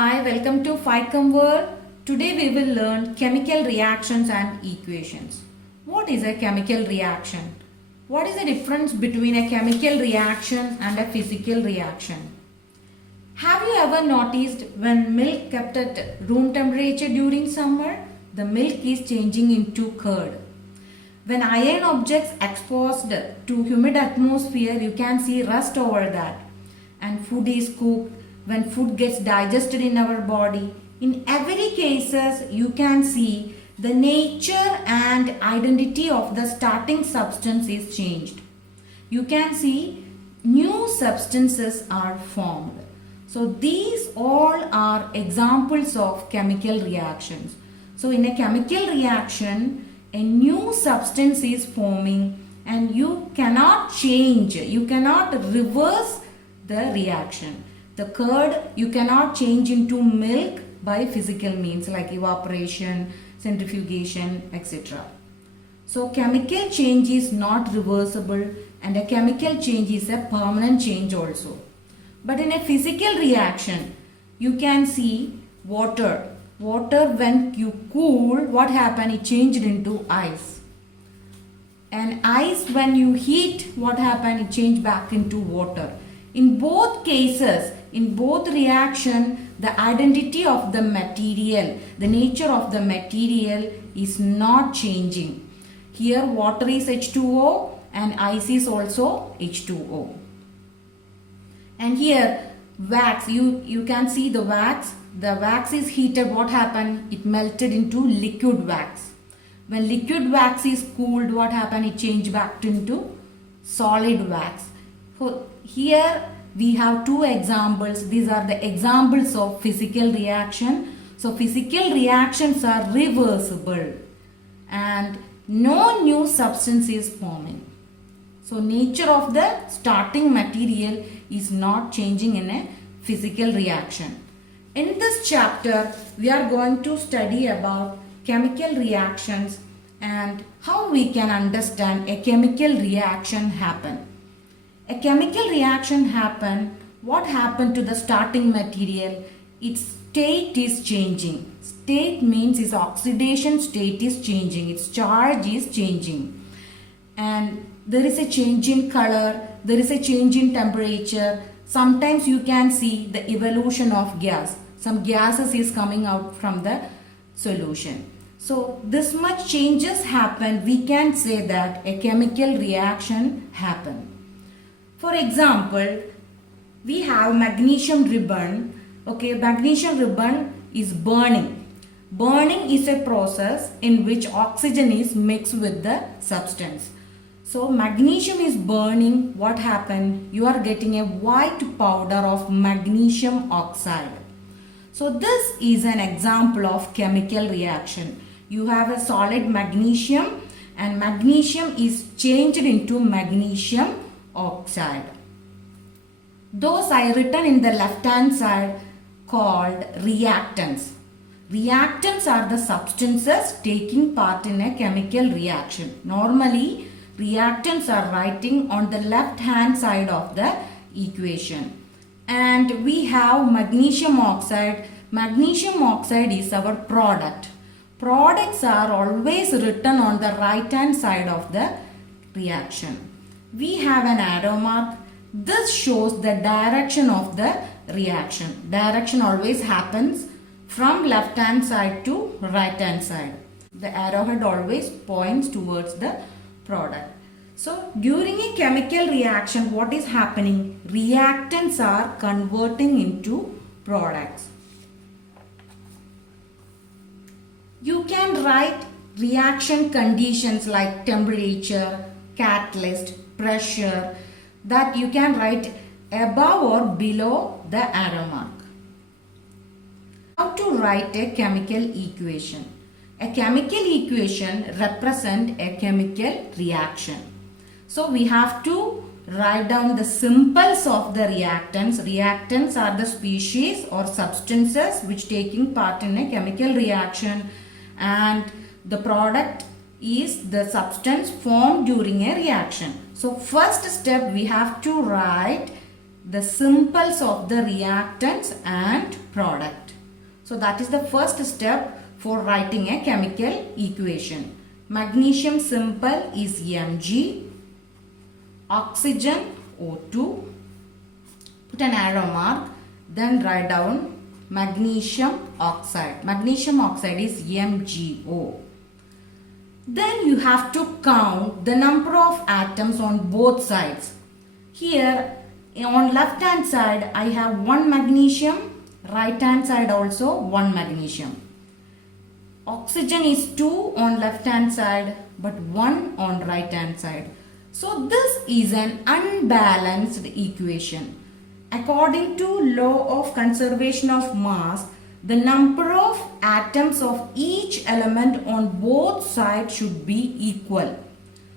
Hi, welcome to FICOM World. Today we will learn chemical reactions and equations. What is a chemical reaction? What is the difference between a chemical reaction and a physical reaction? Have you ever noticed when milk kept at room temperature during summer, the milk is changing into curd? When iron objects exposed to humid atmosphere, you can see rust over that. And food is cooked, when food gets digested in our body, in every cases you can see the nature and identity of the starting substance is changed. You can see new substances are formed. So these all are examples of chemical reactions. So in a chemical reaction, a new substance is forming and you cannot change, you cannot reverse the reaction. The curd you cannot change into milk by physical means like evaporation, centrifugation, etc. So chemical change is not reversible and a chemical change is a permanent change also. But in a physical reaction, you can see water. Water when you cool, what happened? It changed into ice. And ice when you heat, what happened? It changed back into water. In both cases, in both reaction, the identity of the material, the nature of the material is not changing. Here water is H2O and ice is also H2O. And here wax, you can see the wax. The wax is heated, what happened? It melted into liquid wax. When liquid wax is cooled, what happened? It changed back into solid wax. So here we have two examples. These are the examples of physical reaction. So physical reactions are reversible and no new substance is forming. So nature of the starting material is not changing in a physical reaction. In this chapter, we are going to study about chemical reactions and how we can understand a chemical reaction happen. A chemical reaction happen, what happened to the starting material? Its state is changing. State means its oxidation state is changing, its charge is changing. And there is a change in color, there is a change in temperature. Sometimes you can see the evolution of gas. Some gases is coming out from the solution. So this much changes happen, we can say that a chemical reaction happened. For example, we have magnesium ribbon. Okay, magnesium ribbon is burning. Burning is a process in which oxygen is mixed with the substance. So magnesium is burning. What happened? You are getting a white powder of magnesium oxide. So this is an example of chemical reaction. You have a solid magnesium and magnesium is changed into magnesium oxide. Those I written in the left hand side called reactants. Reactants are the substances taking part in a chemical reaction. Normally reactants are writing on the left hand side of the equation. And we have magnesium oxide. Magnesium oxide is our product. Products are always written on the right hand side of the reaction. We have an arrow mark. This shows the direction of the reaction. Direction always happens from left hand side to right hand side. The arrowhead always points towards the product. So during a chemical reaction, what is happening? Reactants are converting into products. You can write reaction conditions like temperature, catalyst, pressure, that you can write above or below the arrow mark. How to write a chemical equation? A chemical equation represents a chemical reaction. So we have to write down the symbols of the reactants. Reactants are the species or substances which taking part in a chemical reaction, and the product is the substance formed during a reaction. So first step, we have to write the symbols of the reactants and product. So that is the first step for writing a chemical equation. Magnesium symbol is Mg, oxygen O2, put an arrow mark, then write down magnesium oxide. Magnesium oxide is MgO. Then you have to count the number of atoms on both sides. Here on left hand side I have one magnesium, right hand side also one magnesium. Oxygen is 2 on left hand side but 1 on right hand side. So this is an unbalanced equation. According to law of conservation of mass, the number of atoms of each element on both sides should be equal.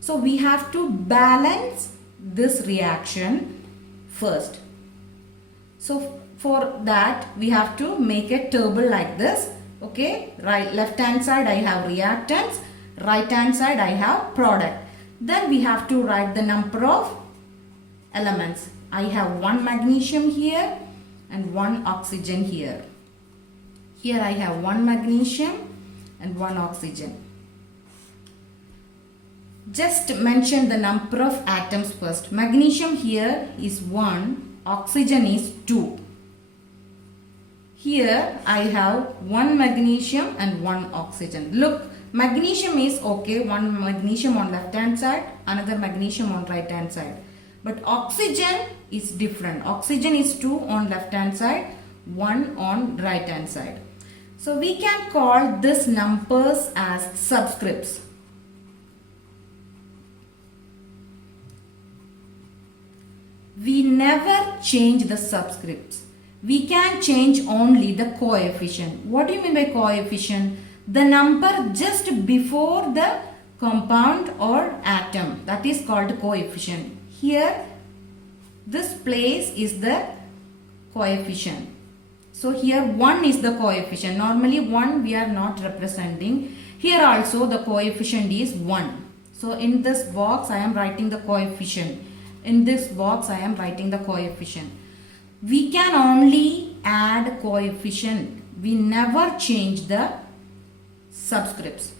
So we have to balance this reaction first. So for that we have to make a table like this. Okay, left hand side I have reactants, right hand side I have product. Then we have to write the number of elements. I have one magnesium here and one oxygen here. Here I have one magnesium and one oxygen. Just mention the number of atoms first. Magnesium here is 1, oxygen is 2. Here I have one magnesium and one oxygen. Look, magnesium is okay, one magnesium on left hand side, another magnesium on right hand side. But oxygen is different. Oxygen is 2 on left hand side, 1 on right hand side. So we can call this numbers as subscripts. We never change the subscripts. We can change only the coefficient. What do you mean by coefficient? The number just before the compound or atom, that is called coefficient. Here this place is the coefficient. So here 1 is the coefficient. Normally 1 we are not representing. Here also the coefficient is 1. So in this box I am writing the coefficient. In this box I am writing the coefficient. We can only add coefficient. We never change the subscripts.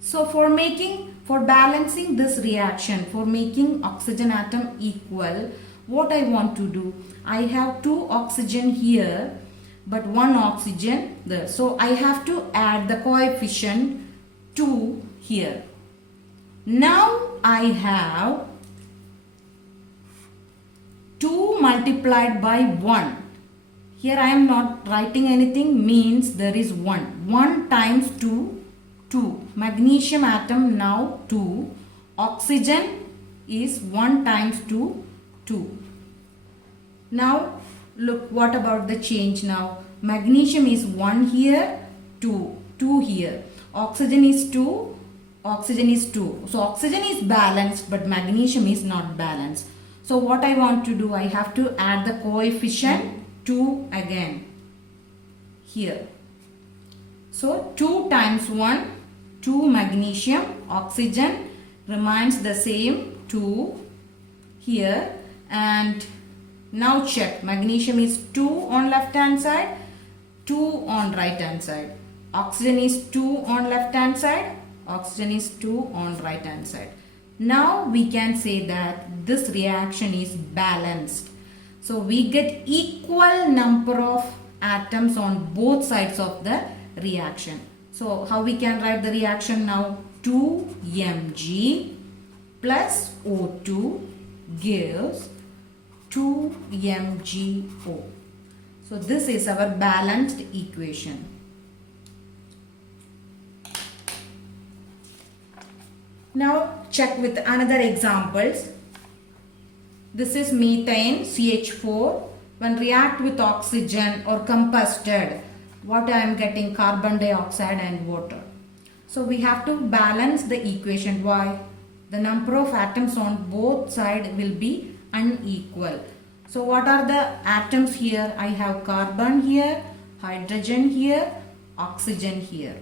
So for balancing this reaction, for making oxygen atom equal, what I want to do, I have 2 oxygen here but 1 oxygen there. So I have to add the coefficient 2 here. Now I have 2 multiplied by 1. Here I am not writing anything, means there is 1. 1 times 2, 2. Magnesium atom now 2. Oxygen is 1 times 2, 2. Now look, what about the change now? Magnesium is 1 here, 2. 2 here. Oxygen is 2. Oxygen is 2. So oxygen is balanced but magnesium is not balanced. So what I want to do, I have to add the coefficient 2 again here. So 2 times 1, 2 magnesium, oxygen remains the same 2 here. And now check, magnesium is 2 on left hand side, 2 on right hand side. Oxygen is 2 on left hand side, oxygen is 2 on right hand side. Now we can say that this reaction is balanced. So we get equal number of atoms on both sides of the reaction. So how we can write the reaction now? 2Mg plus O2 gives 2MgO. So this is our balanced equation. Now check with another examples. This is methane CH4. When react with oxygen or combusted, what I am getting? Carbon dioxide and water. So we have to balance the equation. Why? The number of atoms on both sides will be unequal. So what are the atoms here? I have carbon here, hydrogen here, oxygen here.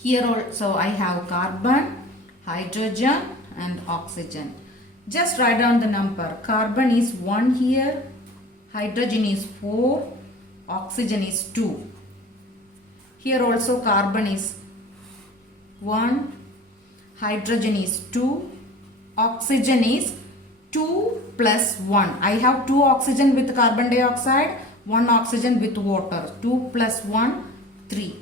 Here also I have carbon, hydrogen and oxygen. Just write down the number. Carbon is 1 here, hydrogen is 4, oxygen is 2. Here also carbon is 1, hydrogen is 2, oxygen is 2 plus 1. I have 2 oxygen with carbon dioxide, 1 oxygen with water. 2 plus 1, 3.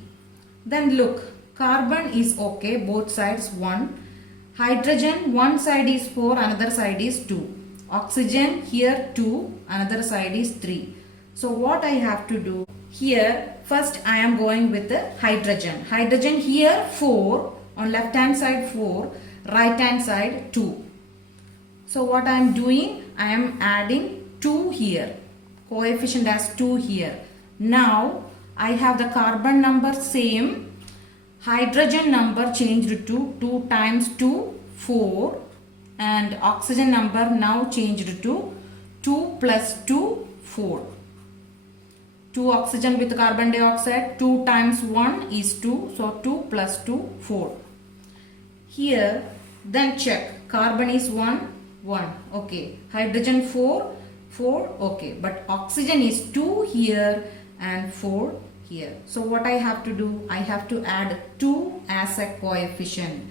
Then look, carbon is okay, both sides 1. Hydrogen, one side is 4, another side is 2. Oxygen, here 2, another side is 3. So what I have to do? Here, first I am going with the hydrogen. Hydrogen here 4, on left hand side 4, right hand side 2. So what I am doing? I am adding 2 here. Coefficient as 2 here. Now I have the carbon number same. Hydrogen number changed to 2 times 2, 4. And oxygen number now changed to 2 plus 2, 4. 2 oxygen with carbon dioxide, 2 times 1 is 2. So 2 plus 2, 4. Here, then check. Carbon is 1, 1. Okay. Hydrogen 4, 4. Okay. But oxygen is 2 here and 4 here. So what I have to do? I have to add 2 as a coefficient.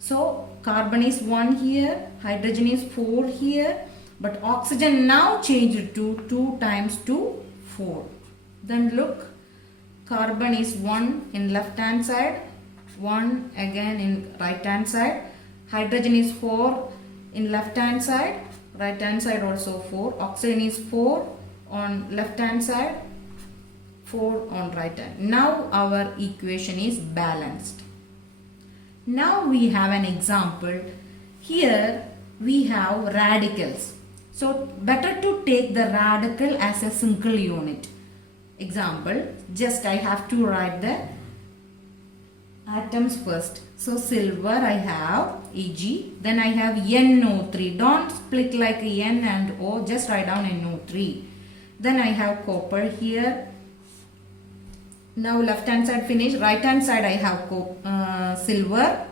So carbon is 1 here, hydrogen is 4 here, but oxygen now changed to 2 times 2, 4. Then look, carbon is 1 in left hand side, 1 again in right hand side, hydrogen is 4 in left hand side, right hand side also 4, oxygen is 4 on left hand side, 4 on right hand. Now our equation is balanced. Now we have an example. Here we have radicals. So better to take the radical as a single unit. Example, just I have to write the atoms first. So silver I have Ag, then I have NO3. Don't split like N and O, just write down NO3. Then I have copper here. Now left hand side finished, right hand side I have silver.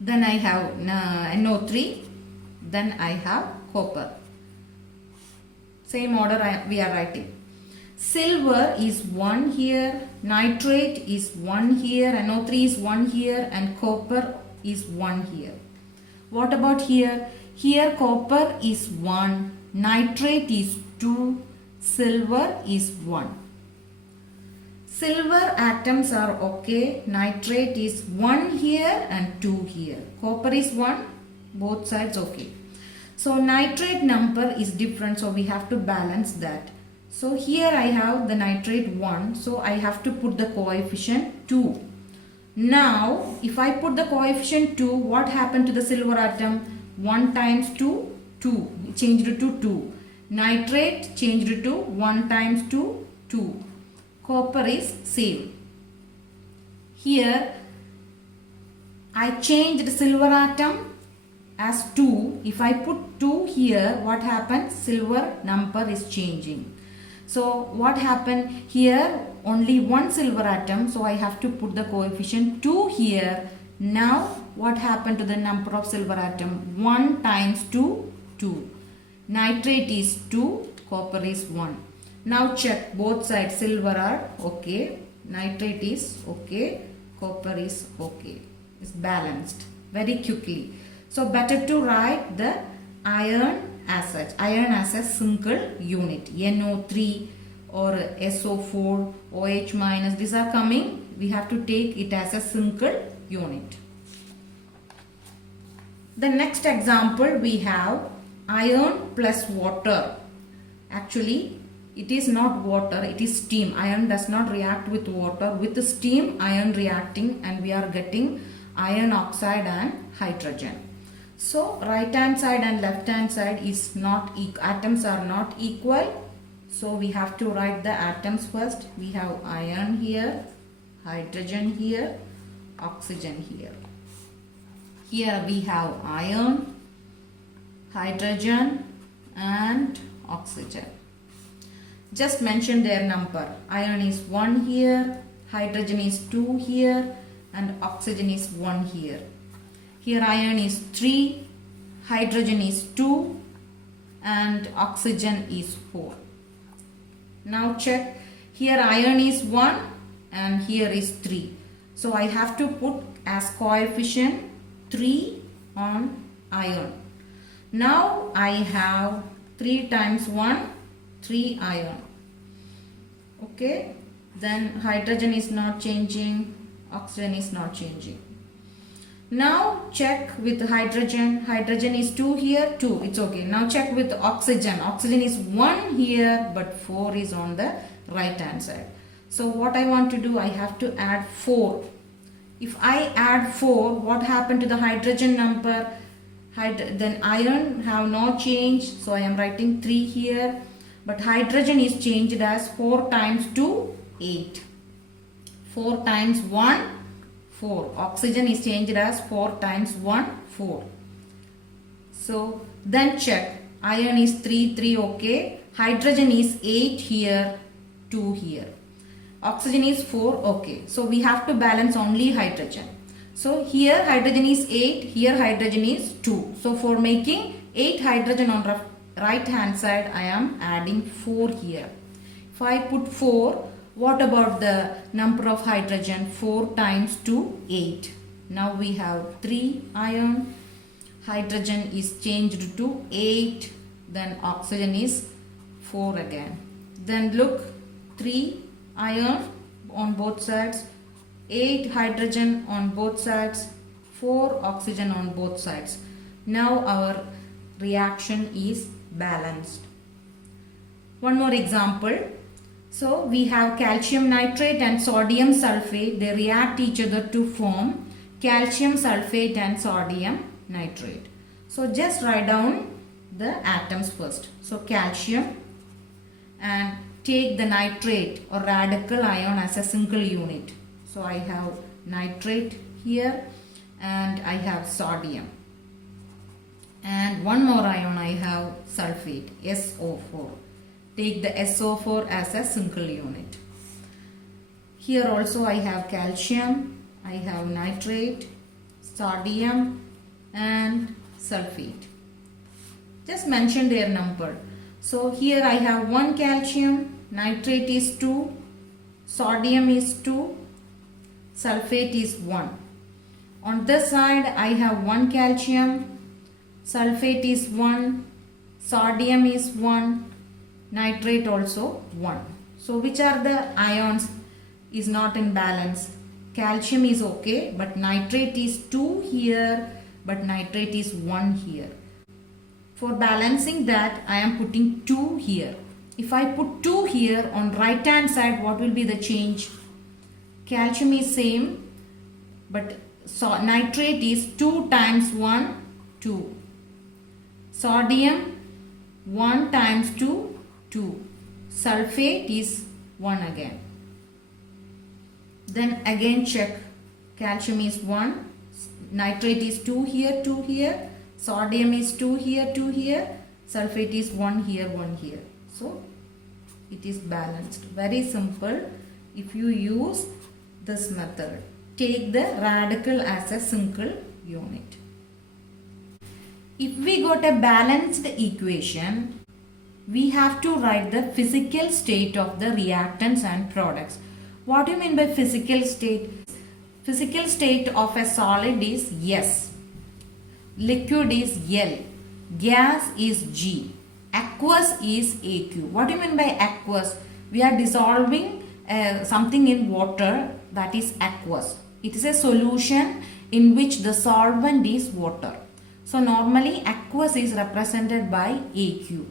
Then I have NO3. Then I have copper. Same order we are writing. Silver is 1 here, nitrate is 1 here, NO3 is 1 here and copper is 1 here. What about here? Here copper is 1, nitrate is 2, silver is 1. Silver atoms are okay, nitrate is 1 here and 2 here. Copper is 1, both sides okay. So nitrate number is different, so we have to balance that. So here I have the nitrate 1, so I have to put the coefficient 2. Now if I put the coefficient 2, what happened to the silver atom? 1 times 2, 2, changed to 2. Nitrate changed to 1 times 2, 2. Copper is same. Here I changed the silver atom as 2. If I put 2 here, what happens? Silver number is changing. So what happened here? Only one silver atom, so I have to put the coefficient 2 here. Now what happened to the number of silver atom? 1 times 2, 2. Nitrate is 2, copper is 1. Now check both sides. Silver are okay, nitrate is okay, copper is okay. It's balanced very quickly. So better to write the iron as such. Iron as a single unit. NO3 or SO4, OH minus, these are coming. We have to take it as a single unit. The next example we have iron plus water. Actually it is not water, it is steam. Iron does not react with water. With the steam, iron reacting, and we are getting iron oxide and hydrogen. So right hand side and left hand side is not equal. Atoms are not equal. So we have to write the atoms first. We have iron here, hydrogen here, oxygen here. Here we have iron, hydrogen and oxygen. Just mention their number. Iron is 1 here, hydrogen is 2 here and oxygen is 1 here. Here iron is 3, hydrogen is 2 and oxygen is 4. Now check, here iron is 1 and here is 3. So I have to put as coefficient 3 on iron. Now I have 3 times 1, 3 iron. Okay, then hydrogen is not changing, oxygen is not changing. Now check with hydrogen. Hydrogen is 2 here, 2, it's okay. Now check with oxygen. Oxygen is 1 here but 4 is on the right hand side. So what I want to do, I have to add 4. If I add 4, what happened to the hydrogen number? Then iron have not changed, so I am writing 3 here. But hydrogen is changed as 4 times 2, 8. 4 times 1, 4. Oxygen is changed as 4 times 1, 4. So then check. Iron is 3, 3, okay. Hydrogen is 8 here, 2 here. Oxygen is 4, okay. So we have to balance only hydrogen. So here hydrogen is 8, here hydrogen is 2. So for making 8 hydrogen on right hand side, I am adding 4 here. If I put 4, what about the number of hydrogen? 4 times 2, 8. Now we have 3 iron. Hydrogen is changed to 8. Then oxygen is 4 again. Then look, 3 iron on both sides, 8 hydrogen on both sides, 4 oxygen on both sides. Now our reaction is balanced. One more example. So we have calcium nitrate and sodium sulfate. They react each other to form calcium sulfate and sodium nitrate. So just write down the atoms first. So calcium, and take the nitrate or radical ion as a single unit. So I have nitrate here and I have sodium. And one more ion I have sulfate, SO4. Take the SO4 as a single unit. Here also I have calcium, I have nitrate, sodium and sulfate. Just mention their number. So here I have 1 calcium, nitrate is 2, sodium is 2, sulfate is 1. On this side I have 1 calcium, sulfate is 1, sodium is 1, nitrate also 1. So which are the ions is not in balance? Calcium is okay, but nitrate is 2 here, but nitrate is 1 here. For balancing that, I am putting 2 here. If I put 2 here on right hand side, what will be the change? Calcium is same, but nitrate is 2 times 1, 2. Sodium 1 times 2, 2. Sulfate is 1 again. Then again check. Calcium is 1, nitrate is 2 here, 2 here. Sodium is 2 here, 2 here. Sulfate is 1 here, 1 here. So it is balanced. Very simple. If you use this method, take the radical as a single unit. If we got a balanced equation, we have to write the physical state of the reactants and products. What do you mean by physical state? Physical state of a solid is S. Liquid is L. Gas is G. Aqueous is AQ. What do you mean by aqueous? We are dissolving something in water, that is aqueous. It is a solution in which the solvent is water. So normally aqueous is represented by AQ.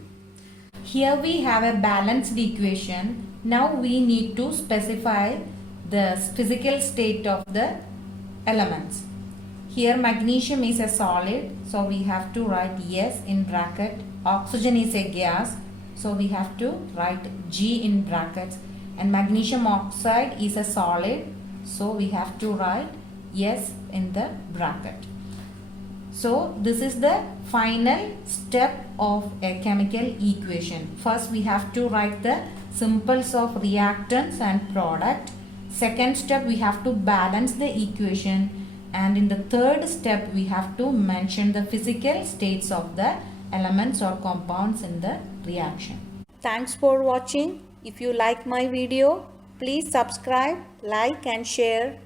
Here we have a balanced equation. Now we need to specify the physical state of the elements. Here magnesium is a solid, so we have to write S in bracket. Oxygen is a gas, so we have to write G in brackets. And magnesium oxide is a solid, so we have to write S in the bracket. So this is the final step of a chemical equation. First we have to write the symbols of reactants and product. Second step, we have to balance the equation. and in the third step we have to mention the physical states of the elements or compounds in the reaction. Thanks for watching. If you like my video, please subscribe, like and share.